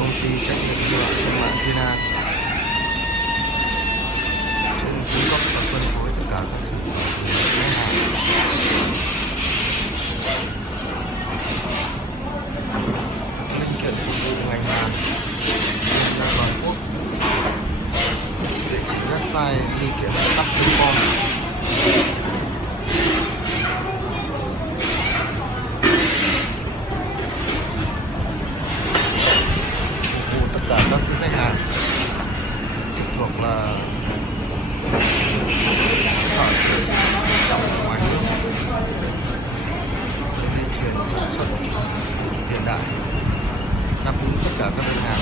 công ty trách nhiệm hữu hạn thương mại Thiên An chuyên cung cấp và phân phối tất cả các sản phẩm của nhà hàng, linh kiện phục vụ ngành hàng trên toàn quốc. Địa chỉ website linh kiện sắt.com. Tất cả các khách hàng trực thuộc là trong và ngoài nước, dây chuyền sản xuất hiện đại đáp ứng tất cả các đơn hàng